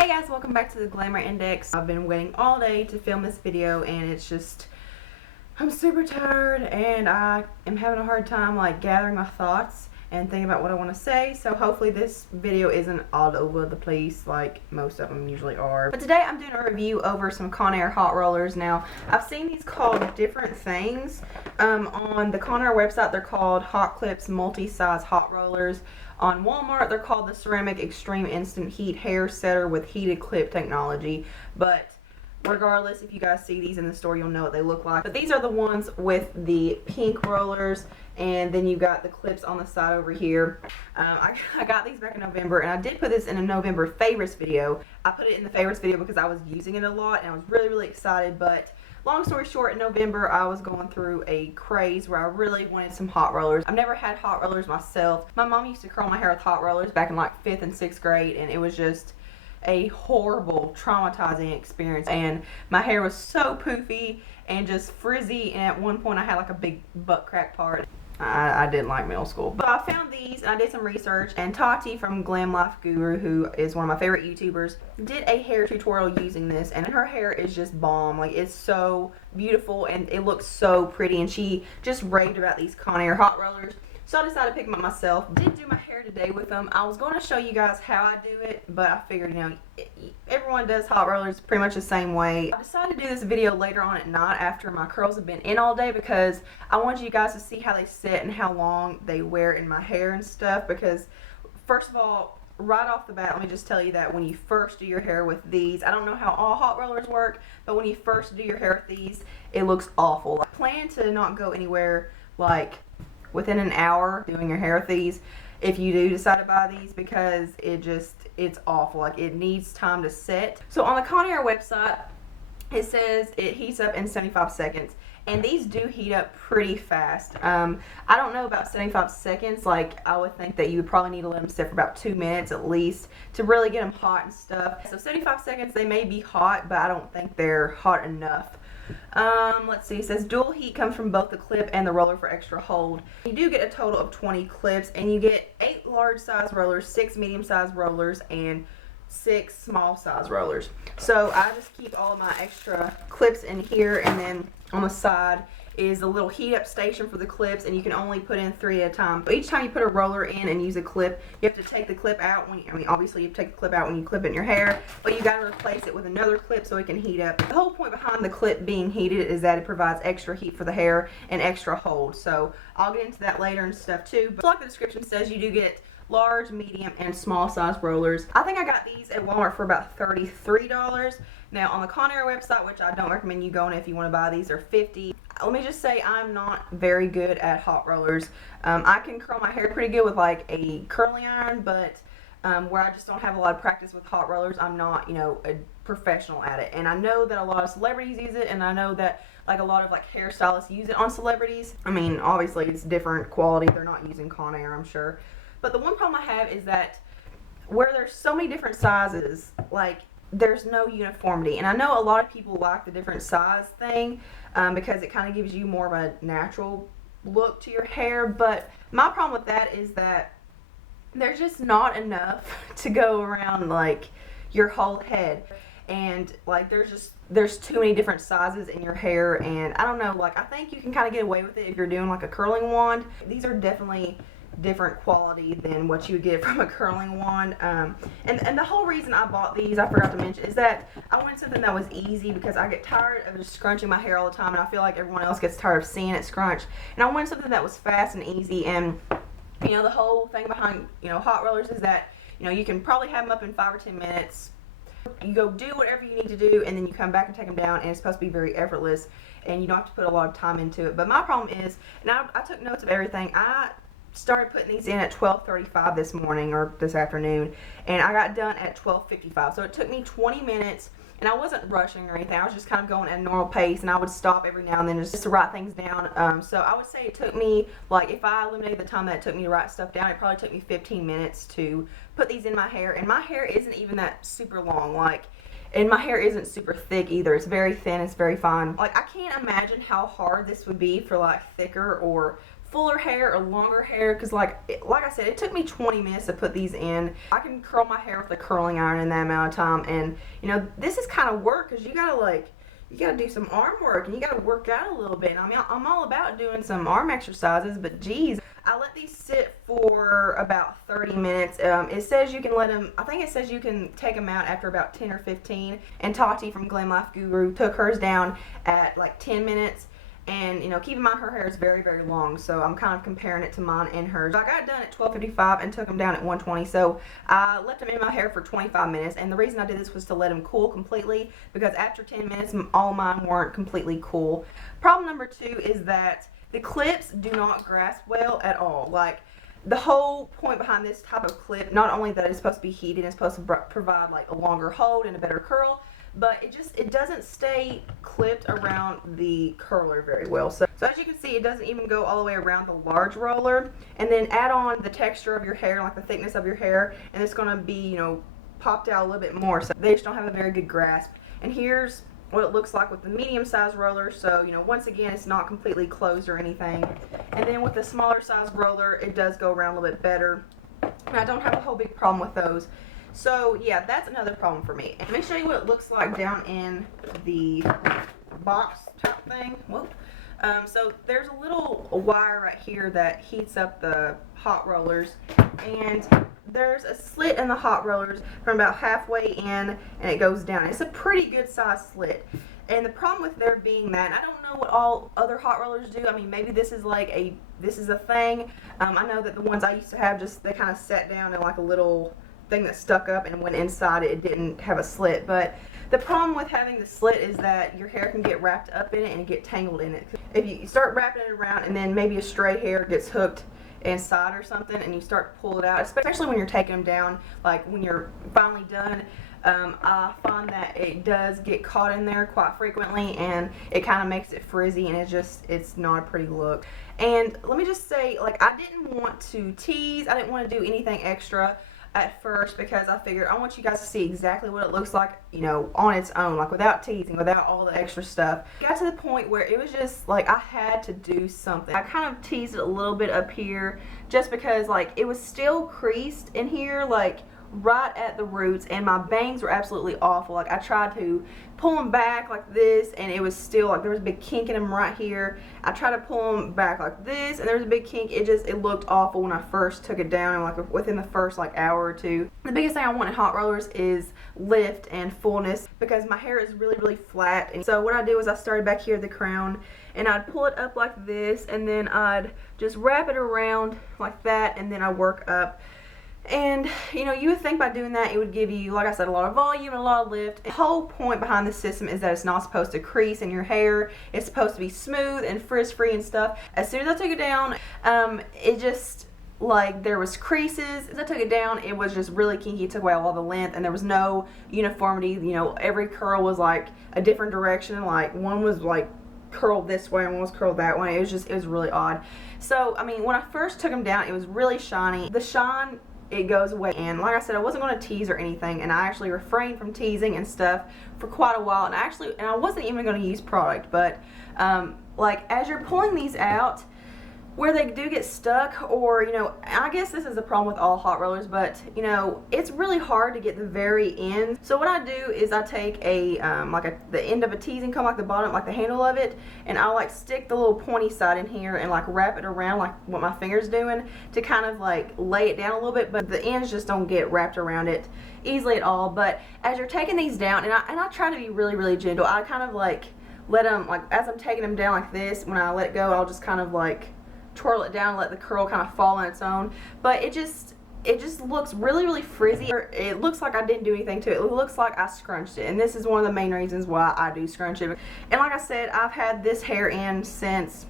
Hey guys, welcome back to the Glamour Index. I've been waiting all day to film this video and it's just, I'm super tired and I am having a hard time like gathering my thoughts and thinking about what I want to say. So hopefully this video isn't all over the place like most of them usually are. But today I'm doing a review over some Conair Hot Rollers. Now, I've seen these called different things. On the Conair website they're called Hot Clips Multisized Hot Rollers. On Walmart, they're called the Ceramic Xtreme Instant Heat Hair Setter with Heated Clip Technology. But regardless, if you guys see these in the store, you'll know what they look like. But these are the ones with the pink rollers, and then you got the clips on the side over here. I got these back in November, and I did put this in a November favorites video. I put it in the favorites video because I was using it a lot, and I was really excited, but long story short, in November, I was going through a craze where I really wanted some hot rollers. I've never had hot rollers myself. My mom used to curl my hair with hot rollers back in like 5th and 6th grade, and it was just a horrible, traumatizing experience. And my hair was so poofy and just frizzy, and at one point I had like a big butt crack part. I didn't like middle school. But I found these and I did some research, and Tati from Glam Life Guru, who is one of my favorite YouTubers, did a hair tutorial using this, and her hair is just bomb. Like, it's so beautiful and it looks so pretty, and she just raved about these Conair Hot Rollers. So I decided to pick them up myself. Did do my hair today with them. I was going to show you guys how I do it, but I figured, you know, everyone does hot rollers pretty much the same way. I decided to do this video later on at night after my curls have been in all day, because I wanted you guys to see how they sit and how long they wear in my hair and stuff. Because first of all, right off the bat, let me just tell you that when you first do your hair with these, I don't know how all hot rollers work, but when you first do your hair with these, it looks awful. I plan to not go anywhere like within an hour doing your hair with these if you do decide to buy these, because it's awful. Like, it needs time to set. So on the Conair website, it says it heats up in 75 seconds, and these do heat up pretty fast. I don't know about 75 seconds. Like, I would think that you would probably need to let them sit for about 2 minutes at least to really get them hot and stuff. So 75 seconds, they may be hot, but I don't think they're hot enough. Let's see, it says dual heat comes from both the clip and the roller for extra hold. You do get a total of 20 clips, and you get 8 large size rollers, 6 medium size rollers, and 6 small size rollers. So I just keep all of my extra clips in here, and then on the side is a little heat up station for the clips, and you can only put in 3 at a time. But each time you put a roller in and use a clip, you have to take the clip out obviously you have to take the clip out when you clip it in your hair, but you got to replace it with another clip so it can heat up. The whole point behind the clip being heated is that it provides extra heat for the hair and extra hold. So I'll get into that later and stuff too. But like the description says, you do get large, medium, and small size rollers. I think I got these at Walmart for about $33. Now on the Conair website, which I don't recommend you going if you want to buy these, they're $50. Let me just say, I'm not very good at hot rollers. I can curl my hair pretty good with like a curling iron, but where I just don't have a lot of practice with hot rollers, I'm not, you know, a professional at it. And I know that a lot of celebrities use it, and I know that like a lot of like hairstylists use it on celebrities. I mean, obviously it's different quality. They're not using Conair, I'm sure. But the one problem I have is that where there's so many different sizes, like, there's no uniformity. And I know a lot of people like the different size thing because it kind of gives you more of a natural look to your hair. But my problem with that is that there's just not enough to go around like your whole head. And like, there's too many different sizes in your hair, and I don't know, like, I think you can kind of get away with it if you're doing like a curling wand. These are definitely different quality than what you would get from a curling wand. And the whole reason I bought these, I forgot to mention, is that I wanted something that was easy, because I get tired of just scrunching my hair all the time, and I feel like everyone else gets tired of seeing it scrunch. And I wanted something that was fast and easy. And you know, the whole thing behind, you know, hot rollers is that, you know, you can probably have them up in 5 or 10 minutes. You go do whatever you need to do, and then you come back and take them down, and it's supposed to be very effortless, and you don't have to put a lot of time into it. But my problem is, and I took notes of everything, I started putting these in at 12:35 this morning or this afternoon, and I got done at 12:55. So it took me 20 minutes, and I wasn't rushing or anything. I was just kind of going at a normal pace, and I would stop every now and then just to write things down. So I would say it took me, like, if I eliminated the time that it took me to write stuff down, it probably took me 15 minutes to put these in my hair. And my hair isn't even that super long, like, and my hair isn't super thick either. It's very thin, it's very fine. Like, I can't imagine how hard this would be for like thicker or fuller hair or longer hair, because like I said, it took me 20 minutes to put these in. I can curl my hair with a curling iron in that amount of time, and you know, this is kind of work because you gotta do some arm work and you gotta work out a little bit. I mean, I'm all about doing some arm exercises, but geez, I let these sit for about 30 minutes. It says you can let them, I think it says you can take them out after about 10 or 15, and Tati from Glam Life Guru took hers down at like 10 minutes. And, you know, keep in mind her hair is very, very long, so I'm kind of comparing it to mine and hers. I got it done at 12:55 and took them down at 1:20, so I left them in my hair for 25 minutes. And the reason I did this was to let them cool completely, because after 10 minutes, all mine weren't completely cool. Problem number 2 is that the clips do not grasp well at all. Like, the whole point behind this type of clip, not only that it's supposed to be heated, it's supposed to provide like a longer hold and a better curl, but it doesn't stay clipped around the curler very well. So as you can see, it doesn't even go all the way around the large roller. And then add on the texture of your hair, like the thickness of your hair, and it's going to be, you know, popped out a little bit more. So they just don't have a very good grasp. And here's what it looks like with the medium-sized roller. So, you know, once again, it's not completely closed or anything. And then with the smaller size roller, it does go around a little bit better. And I don't have a whole big problem with those. So yeah, that's another problem for me. And let me show you what it looks like down in the box type thing. Whoa. So there's a little wire right here that heats up the hot rollers, and there's a slit in the hot rollers from about halfway in, and it goes down. It's a pretty good size slit. And the problem with there being that, and I don't know what all other hot rollers do. I mean, maybe this is like this is a thing. I know that the ones I used to have, they kind of sat down in like a little thing that stuck up, and when inside it didn't have a slit. But the problem with having the slit is that your hair can get wrapped up in it and get tangled in it. If you start wrapping it around and then maybe a stray hair gets hooked inside or something, and you start to pull it out, especially when you're taking them down, like when you're finally done, I find that it does get caught in there quite frequently, and it kind of makes it frizzy, and it's not a pretty look. And let me just say, like, I didn't want to tease, I didn't want to do anything extra at first, because I figured I want you guys to see exactly what it looks like, you know, on its own, like without teasing, without all the extra stuff. It got to the point where it was just like I had to do something. I kind of teased it a little bit up here just because like it was still creased in here, like right at the roots, and my bangs were absolutely awful. Like I tried to pull them back like this, and it was still like there was a big kink in them right here. I tried to pull them back like this, and there was a big kink. It looked awful when I first took it down, and like within the first like hour or two. The biggest thing I want in hot rollers is lift and fullness, because my hair is really, really flat. And so what I do is I started back here at the crown, and I'd pull it up like this, and then I'd just wrap it around like that, and then I work up. And, you know, you would think by doing that it would give you, like I said, a lot of volume and a lot of lift. The whole point behind this system is that it's not supposed to crease in your hair. It's supposed to be smooth and frizz-free and stuff. As soon as I took it down, it just, like, there was creases. As I took it down, it was just really kinky. It took away all the length, and there was no uniformity. You know, every curl was, like, a different direction. Like, one was, like, curled this way and one was curled that way. It was really odd. So, I mean, when I first took them down, it was really shiny. The shine, it goes away, and like I said, I wasn't going to tease or anything, and I actually refrained from teasing and stuff for quite a while, and I wasn't even going to use product. But like as you're pulling these out, where they do get stuck, or you know, I guess this is a problem with all hot rollers, but you know, it's really hard to get the very end. So what I do is I take the end of a teasing comb, like the bottom, like the handle of it, and I'll like stick the little pointy side in here and like wrap it around like what my finger's doing to kind of like lay it down a little bit, but the ends just don't get wrapped around it easily at all. But as you're taking these down, and I try to be really, really gentle. I kind of like let them, like as I'm taking them down like this, when I let it go, I'll just kind of like twirl it down and let the curl kind of fall on its own. But it just looks really, really frizzy. It looks like I didn't do anything to it. It looks like I scrunched it, and this is one of the main reasons why I do scrunch it. And like I said, I've had this hair in since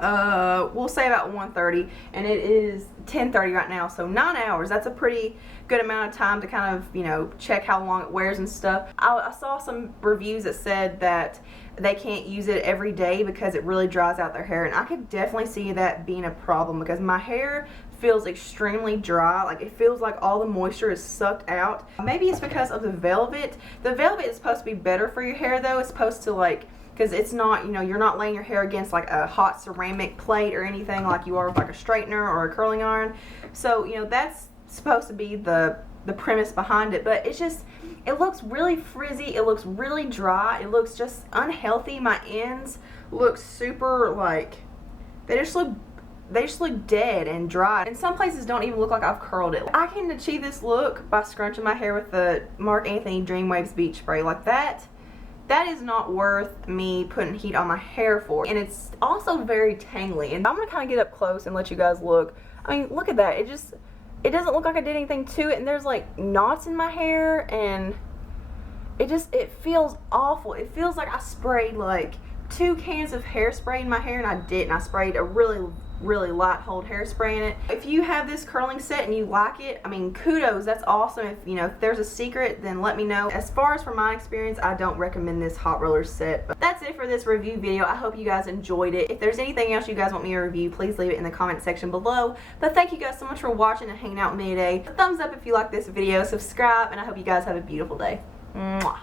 we'll say about 1:30, and it is 10:30 right now, so 9 hours. That's a pretty good amount of time to kind of, you know, check how long it wears and stuff. I saw some reviews that said that they can't use it every day because it really dries out their hair, and I could definitely see that being a problem, because my hair feels extremely dry. Like it feels like all the moisture is sucked out. Maybe it's because of the velvet. The velvet is supposed to be better for your hair though. It's supposed to like because it's not, you know, you're not laying your hair against like a hot ceramic plate or anything like you are with like a straightener or a curling iron. So, you know, that's supposed to be the premise behind it, but it's just, it looks really frizzy, it looks really dry, it looks just unhealthy. My ends look super, like, they just look dead and dry, and some places don't even look like I've curled it. I can achieve this look by scrunching my hair with the Marc Anthony Dreamwaves Beach Spray. Like that is not worth me putting heat on my hair for. And it's also very tangly, and I'm gonna kind of get up close and let you guys look. I mean, look at that. It doesn't look like I did anything to it, and there's like knots in my hair, and it feels awful. It feels like I sprayed like 2 cans of hairspray in my hair, and I didn't. I sprayed a really light hold hairspray in it. If you have this curling set and you like it, I mean, kudos, that's awesome. If, you know, if there's a secret, then let me know. As far as from my experience, I don't recommend this Hot Rollers set. But that's it for this review video. I hope you guys enjoyed it. If there's anything else you guys want me to review, please leave it in the comment section below. But thank you guys so much for watching and hanging out with me today. Thumbs up if you like this video, subscribe, and I hope you guys have a beautiful day. Mwah.